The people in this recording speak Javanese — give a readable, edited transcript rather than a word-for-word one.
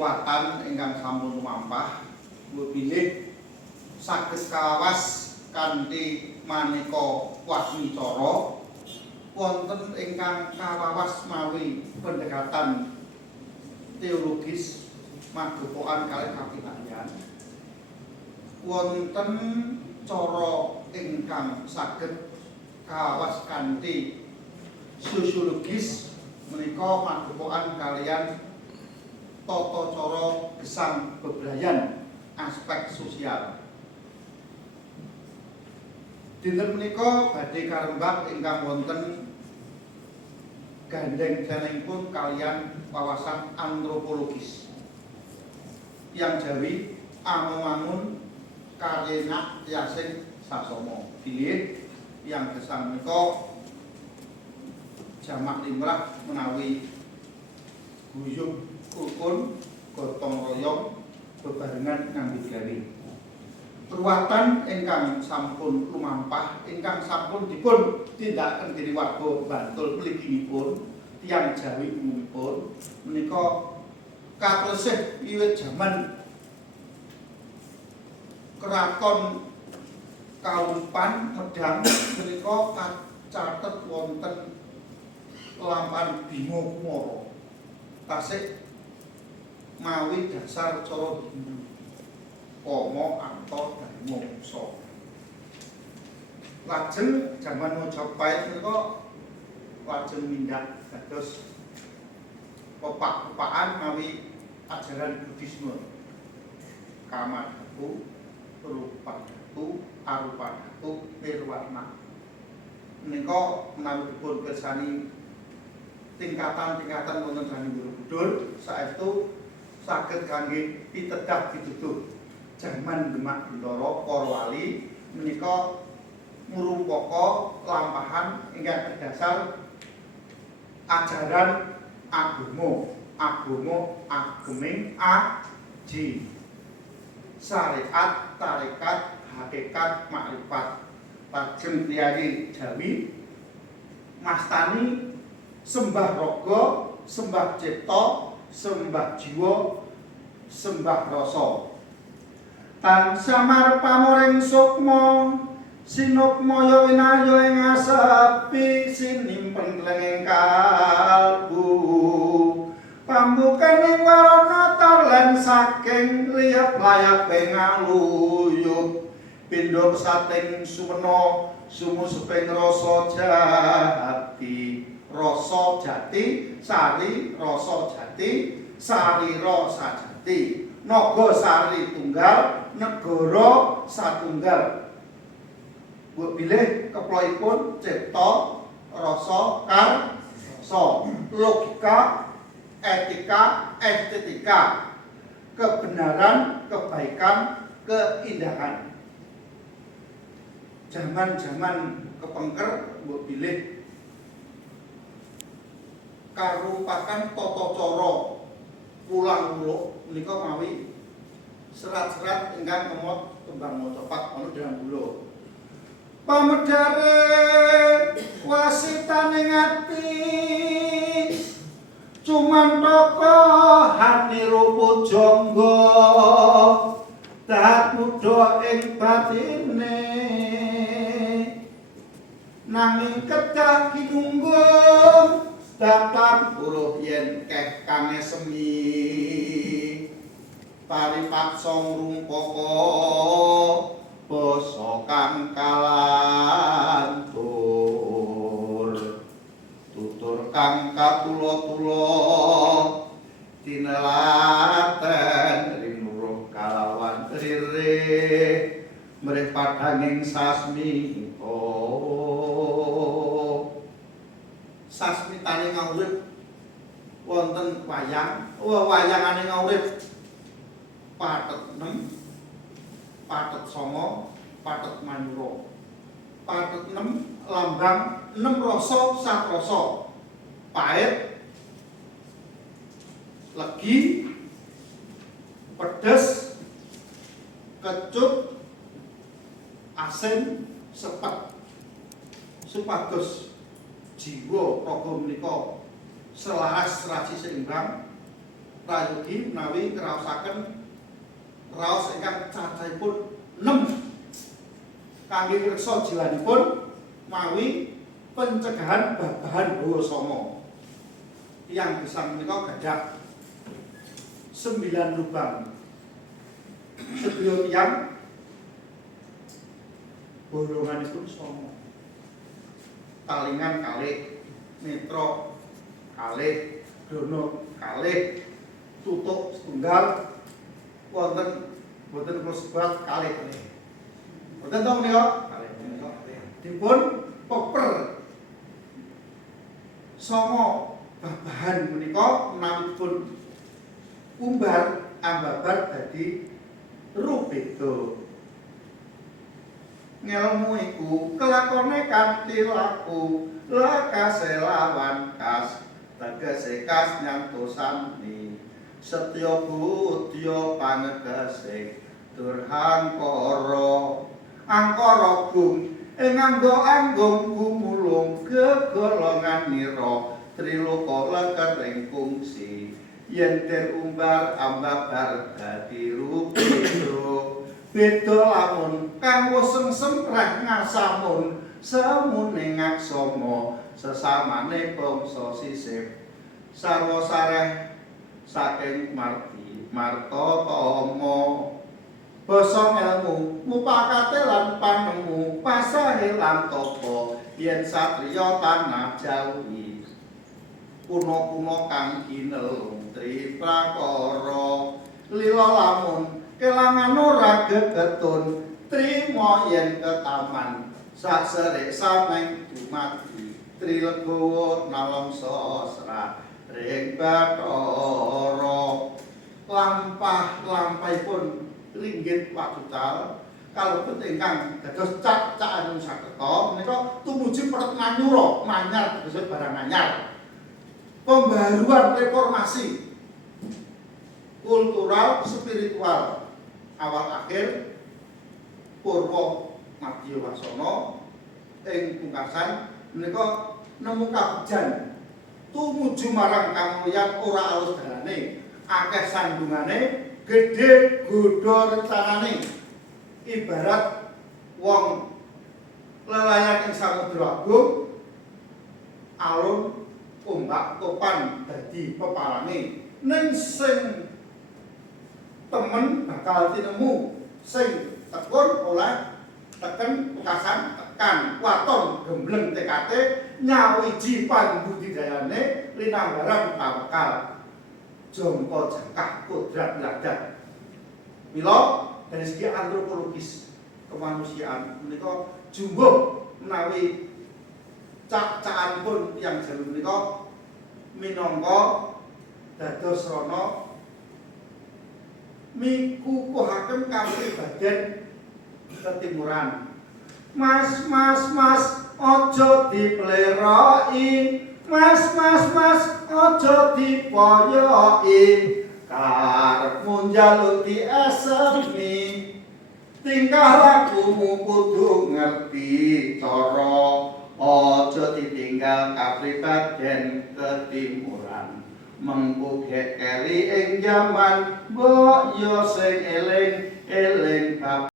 ruwatan ingkang sampun lumampah bilih saged kawas kanthi maneka wadicara wonten ingkang kawawas mawi pendekatan teologis magepokan kalih kapitayan wonten cara ingkang saged kawas kanthi sosiologis menika magepokan kalian tata cara gesang bebrayan aspek sosial. Dinten menika badhe karembak ingkang wonten gandeng-gandengipun kalian wawasan antropologis. Yang Jawi amun-amun karyenak Yasin Sasomo. Bilih yang gesang menika jamak limrah menawi guyub rukun gotong royong bebarengan ngangge gawe. Ruwatan ingkang sampun lumampah ingkang sampun dipun tindakaken dening warga Bantul mliginipun tiyang Jawi umumipun menika kaklesih wiwit jaman Keraton Kaumpan Medang menika kacathet wonten lampahan Bima Kumara tasih mawi dasar cara Hindu Kama Anto Dharma Moksa. Lajeng jaman Majapahit menika lajeng mindhah dados pepak-pepakan mawi ajaran Buddhisme. Kamadhatu, Rupadhatu, Arupadhatu, Nirwana. Menika menawi dipun pirsani tingkatan-tingkatan wonten Candhi Borobudur saestu saged kangge pitedah pituduh jaman Demak Bintara para wali menika ngrumpaka lampahan ingkang adhedhasar ajaran agama ageming aji syariat tarekat hakikat makrifat. Lajeng priyayi Jawi mastani sembah raga sembah cipta sembah jiwa sembah rasa tansah pamoring sukma sinukmaya winaya ing asepi sinimpen lenging kalbu pambukaning warana tarlen saking riyep layap ngaluyup pindha sating suwena sumuseping rasa jati sari rasa jati sarira sajati naga sari tunggal negara satunggal. Mbok bilih keplokipun cipta rasa karsa logika etika estetika kebenaran kebaikan keindahan. Zaman-zaman kepengker mbok bilih karupakan tata cara pulang-uluk menika mawi serat-serat ingkang kemot tembang Macapat ana dalam kula. Pamedare wasitaning ati cumantaka haniru jangga dahat mudha ing batine nanging kedah kinunggung datang buruh yen keh kane semi paripaksa ngrumpaka basa kang kalantur tutur kang katula-tula tinelaten rinuruh kalawan ririh mrih padhanging sasmi sasmitane ngawurip wonten wayangane ngawurip pathet 6 pathet 9 pathet manura pathet 6 lambang 6 rasa satrasa pahit legi pedes kecut asin sepet supados jiwa raga menika selaras rasi seimbang prayogi menawi ngraosaken raos ingkang cacahipun 6 kangge ngreksa jiwanipun mawi pencegahan babahan Bawa Sanga. Tiyang gesang menika gadah 9 lubang. Sedaya tiyang bolonganipun 9. Talingan kalih, netra kalih, dono kalih, tutuk setunggal, wonten boten kula sebat kalih. Boten to menika? Kalih menika. Dipun peper 9 babahan menika menawi pun umbar ambabar dadi rubeda. Ngelmu iku kelakone kanthi laku lakase lawan kas tegese kas nyantosani setya budya panegese durhangkara angkara gung anggo gumulung gegolongan nira triloka lekering kungsi yen umbar ambabar dadi rubeda. Beda lamun kang wis sengsem reh ngasamun semune ngaksama sesamane bangsa sisip sarwa sareh saking martatama basa ilmu mupakate lan panemu pasahe lan tapa yen satriya tanah jauhi kuna-kuna kang kinelung triprakara lila lamun kelangan ora geketun trima yen ketaman saserik sameng dumadi trilegawa nalongso sra ring bathara lampahipun ringgit wacucal kalebet ingkang dados cak-cakan saketa menika tumuju pertengahan nyura manyar tegese barang anyar pembaruan reformasi kultural spiritual awal akhir purwa madya wasana ing pungkasan menika nemu kabejan tumuju marang kamulyan ora alus dalane akeh sandungane gedhe godha rencanane ibarat wong lelayan ing samudra agung alun ombak topan dadi pepalange ning sing temen bakal tinemu sing tekun oleh teken pungkasan tekan waton gembleng TKT nyawiji pambudidayane linanggaran tawakal jangka jangkah kodrat ladat. Mila dari segi antropologis kemanusiaan menika jumbuh menawi cak-cakanipun tiyang Jawa menika minangka dados rana mikukuhaken kapribaden ketimuran. Mas aja dipleroki, mas aja dipoyoki, karepmu njaluk diesemi, tingkah lakumu kudu ngerti cara, aja ditinggal kapribaden ketimuran. Mengko keri ing jaman mbok yo sing eling